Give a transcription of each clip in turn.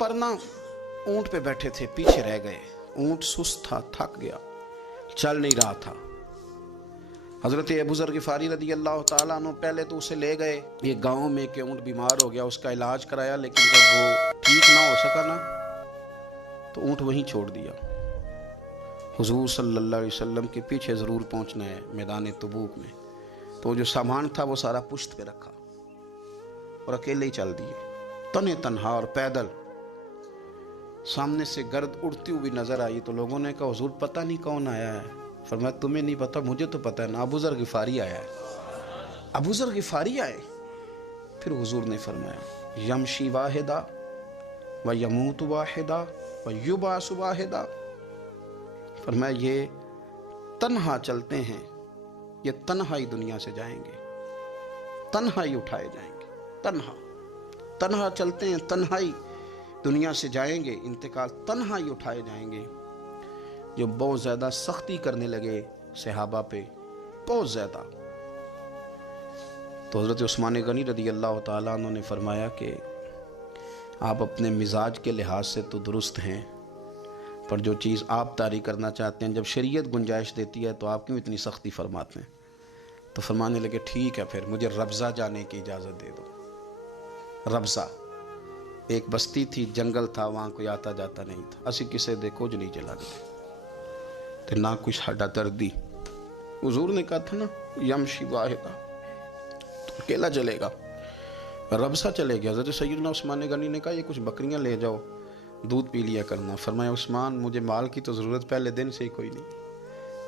पर ना ऊंट पे बैठे थे, पीछे रह गए। ऊंट सुस्त था, थक गया, चल नहीं रहा था। हजरत अबू ज़र ग़िफ़ारी रज़ी अल्लाह ताला अन्हु पहले तो उसे ले गए ये गांव में कि ऊंट बीमार हो गया, उसका इलाज कराया, लेकिन जब वो ठीक ना हो सका ना तो ऊंट वहीं छोड़ दिया। हुजूर सल्लल्लाहु अलैहि वसल्लम के पीछे ज़रूर पहुंचना है मैदान तबूक में, तो जो सामान था वो सारा पुश्त पे रखा और अकेले ही चल दिए, तने तन्हा और पैदल। सामने से गर्द उड़ती हुई नजर आई तो लोगों ने कहा हुजूर पता नहीं कौन आया है। फरमाया तुम्हें नहीं पता, मुझे तो पता है ना, अबू ज़र ग़िफ़ारी आया है। अबू ज़र ग़िफ़ारी आए। फिर हुजूर ने फरमाया यमशी वाहिदा व यमूत वाहिदा व युबास वाहिदा। फरमाया ये तन्हा चलते हैं, ये तन्हा ही दुनिया से जाएंगे, तन्हा ही उठाए जाएंगे, तन्हा चलते हैं, तन्हा ही दुनिया से जाएंगे, इंतकाल तन्हा ही उठाए जाएंगे। जो बहुत ज़्यादा सख्ती करने लगे सहाबा पे, बहुत ज़्यादा। तो हज़रत उस्मान गनी रज़ी अल्लाह ताला अन्हु ने फरमाया कि आप अपने मिजाज के लिहाज से तो दुरुस्त हैं, पर जो चीज़ आप तारी करना चाहते हैं, जब शरीयत गुंजाइश देती है तो आप क्यों इतनी सख्ती फरमाते हैं। तो फरमाने लगे ठीक है, फिर मुझे रब्ज़ा जाने की इजाज़त दे दो। रब्ज़ा एक बस्ती थी, जंगल था, वहाँ कोई आता जाता नहीं था, असी किसे दे कुछ नहीं चला गए तो ना कुछ साडा दर्दी। हुजूर ने कहा था ना यमशी वाहिदा, तो अकेला चलेगा, रब्ज़ा चले गया। हज़रत सैयदना उस्मान गनी ने कहा ये कुछ बकरियां ले जाओ, दूध पी लिया करना। फरमाया उस्मान मुझे माल की तो ज़रूरत पहले दिन से ही कोई नहीं,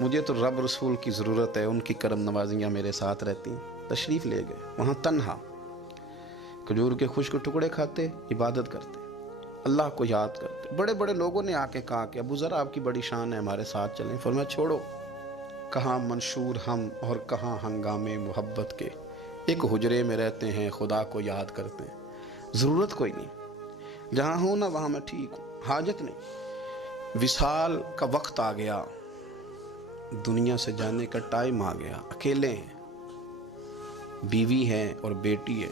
मुझे तो रब रसूल की ज़रूरत है, उनकी करम नवाजियाँ मेरे साथ रहती हैं। तशरीफ़ ले गए, वहाँ तन्हा खजूर के खुश्क टुकड़े खाते, इबादत करते, अल्लाह को याद करते। बड़े बड़े लोगों ने आके कहा कि अबू ज़र आपकी बड़ी शान है, हमारे साथ चलें। फरमाया छोड़ो, कहाँ मंशूर हम और कहाँ हंगामे मोहब्बत के, एक हुजरे में रहते हैं, खुदा को याद करते हैं, ज़रूरत कोई नहीं, जहाँ हूँ ना वहाँ मैं ठीक हूँ, हाजत नहीं। विसाल का वक्त आ गया, दुनिया से जाने का टाइम आ गया, अकेले हैं, बीवी है और बेटी है,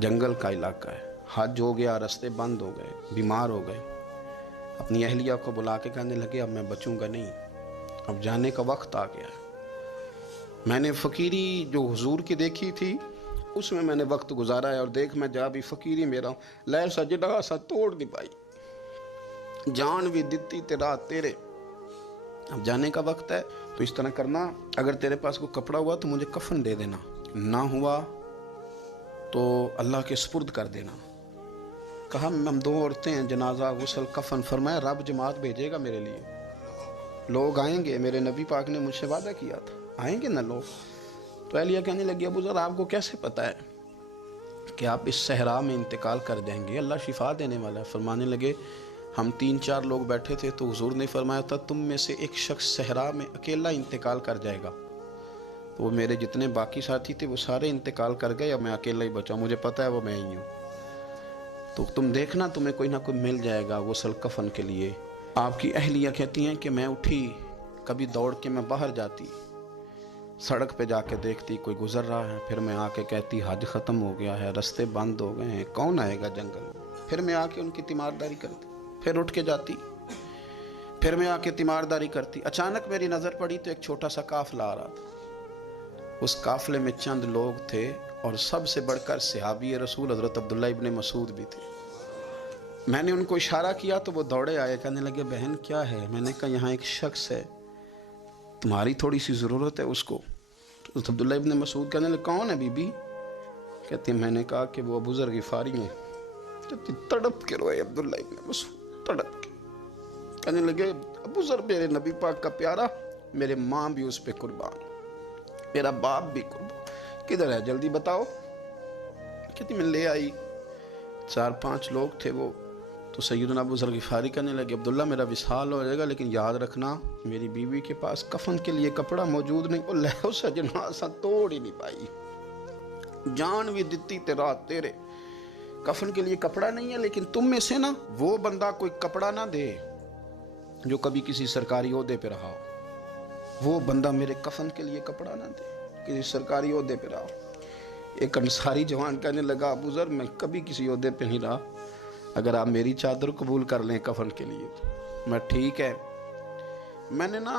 जंगल का इलाका है, हज हो गया, रास्ते बंद हो गए, बीमार हो गए। अपनी अहलिया को बुला के कहने लगे अब मैं बचूंगा नहीं, अब जाने का वक्त आ गया। मैंने फ़कीरी जो हुजूर की देखी थी उसमें मैंने वक्त गुजारा है, और देख मैं जा भी फ़कीरी मेरा लहर सजदा सा तोड़ नहीं पाई, जान भी दिती तेरा तेरे, अब जाने का वक्त है। तो इस तरह करना, अगर तेरे पास कोई कपड़ा हुआ तो मुझे कफन दे देना, ना हुआ तो अल्लाह के सुपुर्द कर देना। कहा हम दो औरतें हैं, जनाजा गुस्ल कफन। फरमाया रब जमात भेजेगा मेरे लिए, लोग आएंगे, मेरे नबी पाक ने मुझसे वादा किया था, आएंगे ना लोग। तो अहलिया कहने लगी अबू ज़र आपको कैसे पता है कि आप इस सहरा में इंतकाल कर जाएंगे, अल्लाह शिफा देने वाला है। फरमाने लगे हम 3-4 लोग बैठे थे तो हुजूर ने फरमाया था तुम में से एक शख्स सहरा में अकेला इंतकाल कर जाएगा। तो वो मेरे जितने बाकी साथी थे वो सारे इंतकाल कर गए, अब मैं अकेला ही बचा, मुझे पता है वो मैं ही हूँ। तो तुम देखना तुम्हें कोई ना कोई मिल जाएगा गुस्ल कफन के लिए। आपकी अहलिया कहती हैं कि मैं उठी, कभी दौड़ के मैं बाहर जाती, सड़क पे जाके देखती कोई गुजर रहा है, फिर मैं आके कहती हज ख़त्म हो गया है, रास्ते बंद हो गए हैं, कौन आएगा जंगल में। फिर मैं आके उनकी तीमारदारी करती, फिर उठ के जाती, फिर मैं आके तीमारदारी करती। अचानक मेरी नज़र पड़ी तो एक छोटा सा काफ़िला आ रहा था, उस काफ़िले में चंद लोग थे और सबसे बढ़कर सहाबी रसूल हज़रत अब्दुल्ला इब्ने मसूद भी थे। मैंने उनको इशारा किया तो वो दौड़े आए, कहने लगे बहन क्या है। मैंने कहा यहाँ एक शख्स है, तुम्हारी थोड़ी सी ज़रूरत है उसको। तो अब्दुल्ला इब्ने मसूद कहने लगे कौन है बीबी। कहते मैंने कहा कि वो अबू ज़र ग़िफ़ारी हैं। कहती तड़प के रोए अब्दुल्ला इब्ने मसूद, तड़प के कहने लगे अबू ज़र मेरे नबी पाक का प्यारा, मेरे माँ भी उस पर कुर्बान, मेरा बाप भी कुर्बान, किधर है जल्दी बताओ। कहती मैं ले आई, 4-5 लोग थे वो। तो सैयदना अबू ज़र ग़िफ़ारी कहने लगे अब्दुल्ला मेरा विसाल हो जाएगा, लेकिन याद रखना मेरी बीवी के पास कफन के लिए कपड़ा मौजूद नहीं। वो लहो सजना सा तोड़ ही नहीं पाई, जान भी दिती तेरा तेरे, कफन के लिए कपड़ा नहीं है। लेकिन तुम में से ना वो बंदा कोई कपड़ा ना दे जो कभी किसी सरकारी ओहदे पे रहा हो, वो बंदा मेरे कफन के लिए कपड़ा ना दे, किसी सरकारी ओहदे पे रहा। एक अंसारी जवान कहने लगा अबू ज़र मैं कभी किसी ओहदे पे नहीं रहा, اگر آپ میری چادر قبول کر لیں کفن کے لیے تو میں ٹھیک ہے. میں نے نا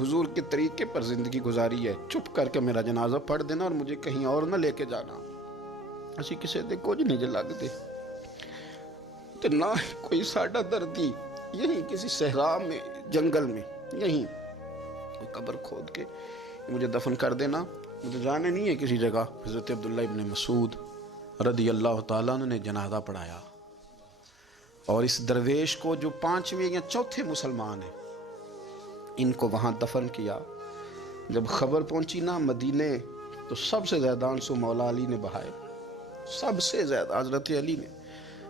حضور کے طریقے پر زندگی گزاری ہے. چپ کر کے میرا جنازہ پڑھ دینا اور مجھے کہیں اور نہ لے کے جانا. اسی کسی دے کچھ نہیں لگتے تو نہ کوئی ساڈا دردی یہیں کسی صحرا میں جنگل میں یہیں قبر کھود کے مجھے دفن کر دینا. مجھے جانے نہیں ہے کسی جگہ. حضرت عبداللہ ابن مسعود رضی اللہ تعالیٰ عنہ نے جنازہ پڑھایا اور اس درویش کو جو 5ویں یا 4تھے مسلمان ہیں ان کو وہاں دفن کیا. جب خبر پہنچی نا مدینے تو سب سے زیادہ آنسو مولا علی نے بہائے. سب سے زیادہ حضرت علی نے.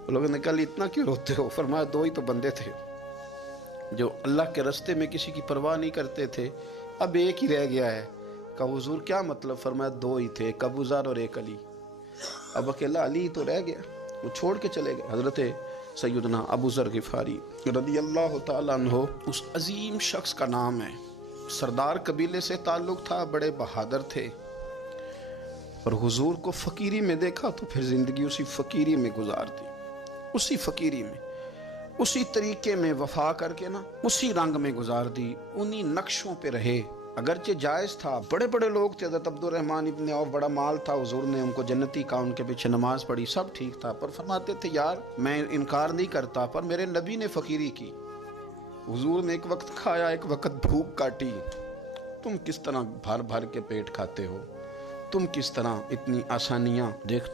لوگوں نے کہا اتنا کیوں روتے ہو؟ فرمایا 2 ہی تو بندے تھے جو اللہ کے راستے میں کسی کی پرواہ نہیں کرتے تھے, اب ایک ہی رہ گیا ہے. کہا حضور کیا مطلب؟ فرمایا 2 ہی تھے, ایک ابو ذر اور ایک علی. اب اکیلا علی تو رہ گیا, وہ چھوڑ کے چلے گئے. حضرت سیدنا ابو ذر غفاری رضی اللہ تعالیٰ عنہ اس عظیم شخص کا نام ہے. سردار قبیلے سے تعلق تھا, بڑے بہادر تھے, اور حضور کو فقیری میں دیکھا تو پھر زندگی اسی فقیری میں گزار دی. اسی فقیری میں, اسی طریقے میں وفا کر کے نا اسی رنگ میں گزار دی. انہی نقشوں پہ رہے. اگرچہ جائز تھا, بڑے بڑے لوگ تھے. حضرت عبد الرحمن ابن عوف بڑا مال تھا, حضور نے ان کو جنتی کہا, ان کے پیچھے نماز پڑھی, سب ٹھیک تھا. پر فرماتے تھے یار میں انکار نہیں کرتا, پر میرے نبی نے فقیری کی. حضور نے ایک وقت کھایا, ایک وقت بھوک کاٹی. تم کس طرح بھر بھر کے پیٹ کھاتے ہو؟ تم کس طرح اتنی آسانیاں دیکھ